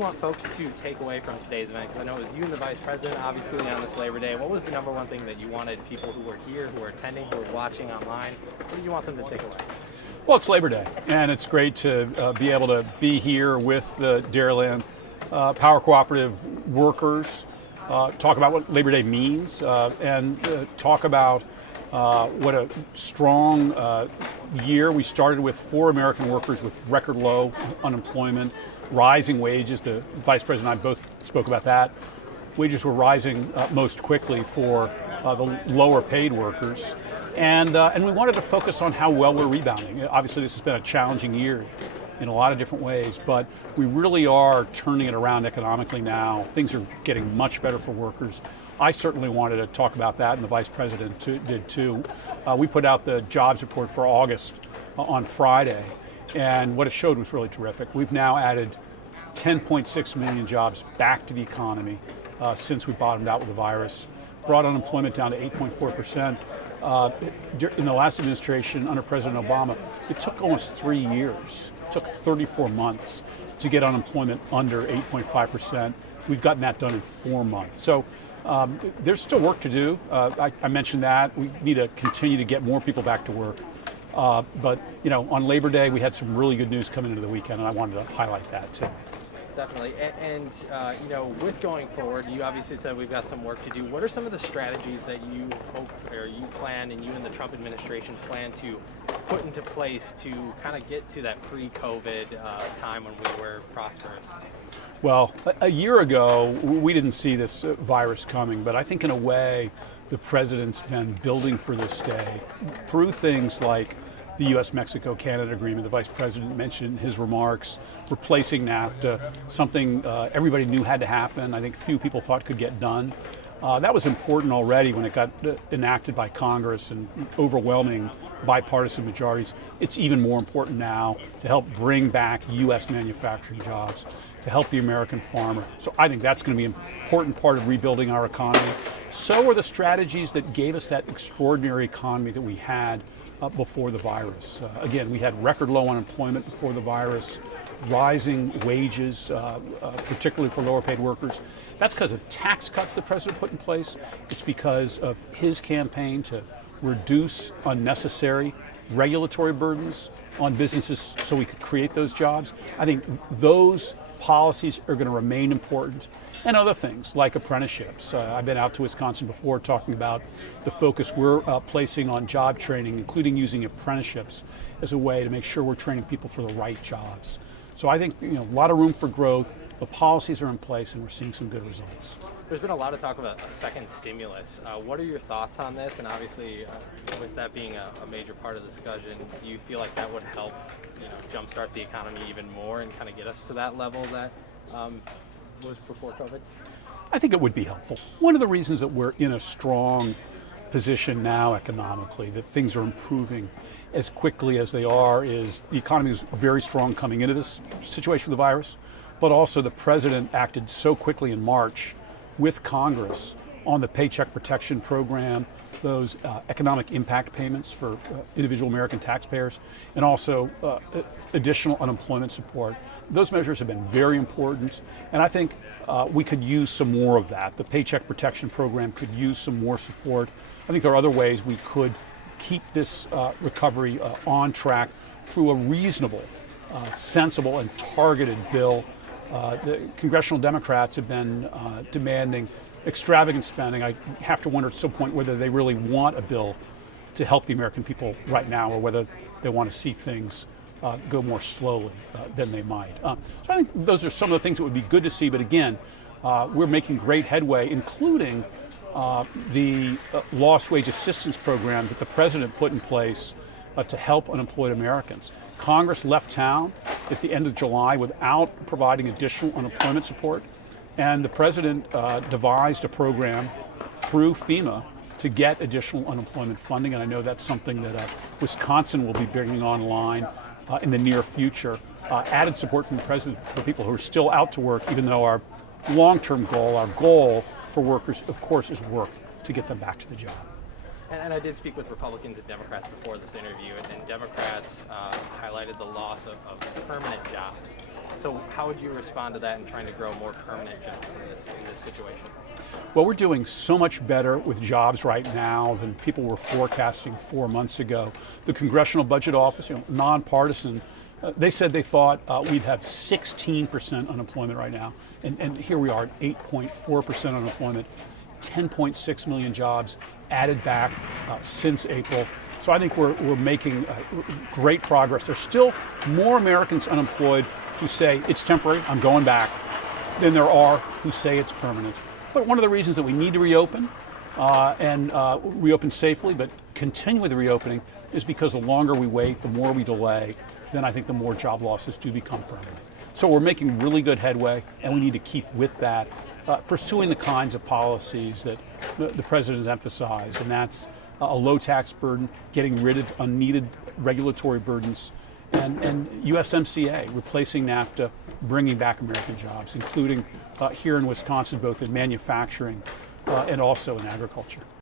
want folks to take away from today's event? Because I know it was you and the Vice President, obviously, on this Labor Day. What was the number one thing that you wanted people who were here, who were attending, who were watching online, what did you want them to take away? Well, it's Labor Day, and it's great to be able to be here with the Dairyland Power Cooperative workers, talk about what Labor Day means, and talk about what a strong year. We started with 4 American workers with record low unemployment, rising wages. The Vice President and I both spoke about that. Wages were rising most quickly for the lower paid workers. And we wanted to focus on how well we're rebounding. Obviously, this has been a challenging year in a lot of different ways, but we really are turning it around economically now. Things are getting much better for workers. I certainly wanted to talk about that, and the Vice President did too. We put out the jobs report for August on Friday, and what it showed was really terrific. We've now added 10.6 million jobs back to the economy since we bottomed out with the virus, brought unemployment down to 8.4%. In the last administration under President Obama, it took almost 3 years. It took 34 months to get unemployment under 8.5%. We've gotten that done in 4 months. So there's still work to do. I mentioned that. We need to continue to get more people back to work. But on Labor Day, we had some really good news coming into the weekend, and I wanted to highlight that too. Definitely. And with going forward, you obviously said we've got some work to do. What are some of the strategies that you hope, or you plan, and you and the Trump administration plan to put into place to kind of get to that pre-COVID time when we were prosperous? Well, a year ago, we didn't see this virus coming, but I think in a way, the president's been building for this day through things like the U.S.-Mexico-Canada agreement. The Vice President mentioned in his remarks, replacing NAFTA, something everybody knew had to happen. I think few people thought could get done. That was important already when it got enacted by Congress and overwhelming bipartisan majorities. It's even more important now to help bring back U.S. manufacturing jobs, to help the American farmer. So I think that's going to be an important part of rebuilding our economy. So are the strategies that gave us that extraordinary economy that we had before the virus. Again, we had record low unemployment before the virus, rising wages, particularly for lower paid workers. That's because of tax cuts the president put in place. It's because of his campaign to reduce unnecessary regulatory burdens on businesses so we could create those jobs. I think those policies are going to remain important, and other things like apprenticeships. I've been out to Wisconsin before talking about the focus we're placing on job training, including using apprenticeships as a way to make sure we're training people for the right jobs. So I think a lot of room for growth. The policies are in place, and we're seeing some good results. There's been a lot of talk about a second stimulus. What are your thoughts on this? And obviously, with that being a major part of the discussion, do you feel like that would help, jumpstart the economy even more and kind of get us to that level that was before COVID? I think it would be helpful. One of the reasons that we're in a strong position now economically, that things are improving as quickly as they are, is the economy is very strong coming into this situation with the virus, but also the president acted so quickly in March with Congress on the Paycheck Protection Program, those economic impact payments for individual American taxpayers, and also additional unemployment support. Those measures have been very important, and I think we could use some more of that. The Paycheck Protection Program could use some more support. I think there are other ways we could keep this recovery on track through a reasonable, sensible, and targeted bill. The congressional Democrats have been demanding extravagant spending. I have to wonder at some point whether they really want a bill to help the American people right now, or whether they want to see things go more slowly than they might. So I think those are some of the things that would be good to see. But again, we're making great headway, including the lost wage assistance program that the president put in place to help unemployed Americans. Congress left town at the end of July without providing additional unemployment support, and the president devised a program through FEMA to get additional unemployment funding, and I know that's something that Wisconsin will be bringing online in the near future. Added support from the president for people who are still out to work, even though our long-term goal, our goal for workers, of course, is work to get them back to the job. And I did speak with Republicans and Democrats before this interview, and Democrats highlighted the loss of permanent jobs. So how would you respond to that in trying to grow more permanent jobs in this situation? Well, we're doing so much better with jobs right now than people were forecasting 4 months ago. The Congressional Budget Office, nonpartisan, they said they thought we'd have 16% unemployment right now. And here we are at 8.4% unemployment, 10.6 million jobs added back since April. So I think we're making great progress. There's still more Americans unemployed who say it's temporary, I'm going back, than there are who say it's permanent. But one of the reasons that we need to reopen and reopen safely, but continue with the reopening, is because the longer we wait, the more we delay, then I think the more job losses do become permanent. So we're making really good headway, and we need to keep with that, pursuing the kinds of policies that the president has emphasized, and that's a low tax burden, getting rid of unneeded regulatory burdens, and USMCA, replacing NAFTA, bringing back American jobs, including here in Wisconsin, both in manufacturing and also in agriculture.